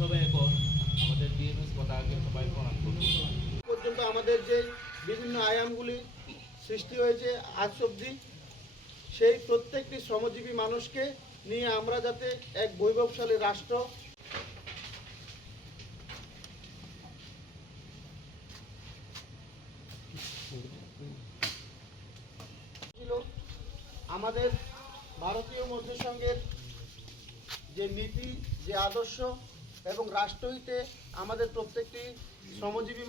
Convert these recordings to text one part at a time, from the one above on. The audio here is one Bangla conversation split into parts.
সবাই এখন আমাদের বিএমএস পতাকাকে সবাই প্রণাম করব। পর্যন্ত আমাদের যে বিভিন্ন আয়ামগুলি সৃষ্টি হয়েছে আজ অবধি, সেই প্রত্যেকটি শ্রমজীবী মানুষকে নিয়ে আমরা যাতে এক বৈভবশালী রাষ্ট্র ছিল। আমাদের ভারতীয় মধ্যসংঘের যে নীতি, যে আদর্শ এবং রাষ্ট্রহিতে আমাদের প্রত্যেকটি শ্রমজীবী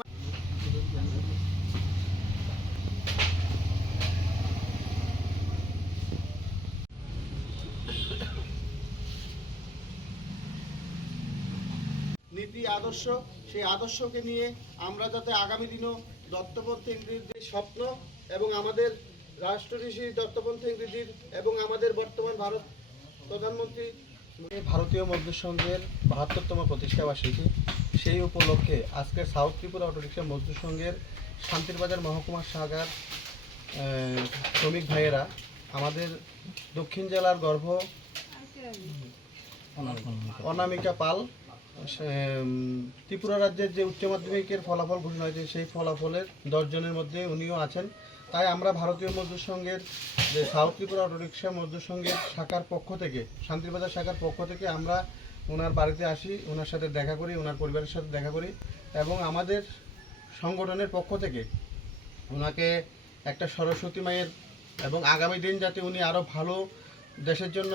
নীতি আদর্শ, সেই আদর্শকে নিয়ে আমরা যাতে আগামী দিনও দত্তপন্থী ইংরেজির স্বপ্ন এবং আমাদের রাষ্ট্রঋষি দত্তপন্থী ইংরেজির এবং আমাদের বর্তমান ভারত প্রধানমন্ত্রী ভারতীয় মজদুর সংঘের ৭২তম প্রতিষ্ঠাবার্ষিকী, সেই উপলক্ষে আজকে সাউথ ত্রিপুরা অটোরিক্সা মজদুর সংঘের শান্তিরবাজার মহকুমা শাখার শ্রমিক ভাইয়েরা আমাদের দক্ষিণ জেলার গর্ভ অনামিকা পাল ত্রিপুরা রাজ্যের যে উচ্চ মাধ্যমিকের ফলাফল ঘোষণা হয়েছে সেই ফলাফলের 10 জনের মধ্যে উনিও আছেন। তাই আমরা ভারতীয় মজদুর সংঘের যে সাউথ ত্রিপুরা অটোরিক্সা মজদুর সংঘের শাখার পক্ষ থেকে, শান্তিরবাজার শাখার পক্ষ থেকে আমরা ওনার বাড়িতে আসি, ওনার সাথে দেখা করি, ওনার পরিবারের সাথে দেখা করি এবং আমাদের সংগঠনের পক্ষ থেকে ওনাকে একটা সরস্বতী মায়ের এবং আগামী দিন যাতে উনি আরও ভালো দেশের জন্য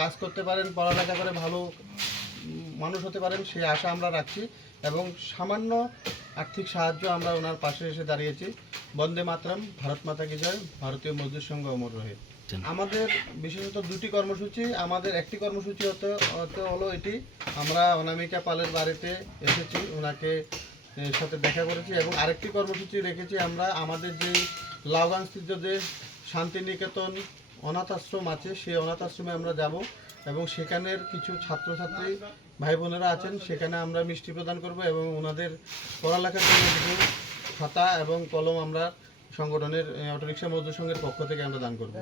কাজ করতে পারেন, পড়ালেখা করে ভালো মানুষ হতে পারেন সেই আশা আমরা রাখছি এবং সামান্য আর্থিক সাহায্য আমরা ওনার পাশে এসে দাঁড়িয়েছি। বন্দে মাতরম, ভারত মাতা কি জয়, ভারতীয় মজদুর সংঘ অমর রহে। আমাদের বিশেষত দুটি কর্মসূচি, আমাদের একটি কর্মসূচি হলো এটি, আমরা অনামিকা পালের বাড়িতে এসেছি, ওনাকে সাথে দেখা করেছি এবং আরেকটি কর্মসূচি রেখেছি আমরা আমাদের যে লাউগানস্থিত যে শান্তিনিকেতন অনাথ আশ্রম আছে সেই অনাথ আশ্রমে আমরা যাব এবং সেখানের কিছু ছাত্রছাত্রী ভাই বোনেরা আছেন, সেখানে আমরা মিষ্টি প্রদান করব এবং ওনাদের পড়ালেখার জন্য কিছু খাতা এবং কলম আমরা সংগঠনের অটোরিক্সা মজদুর সংঘের পক্ষ থেকে আমরা দান করব।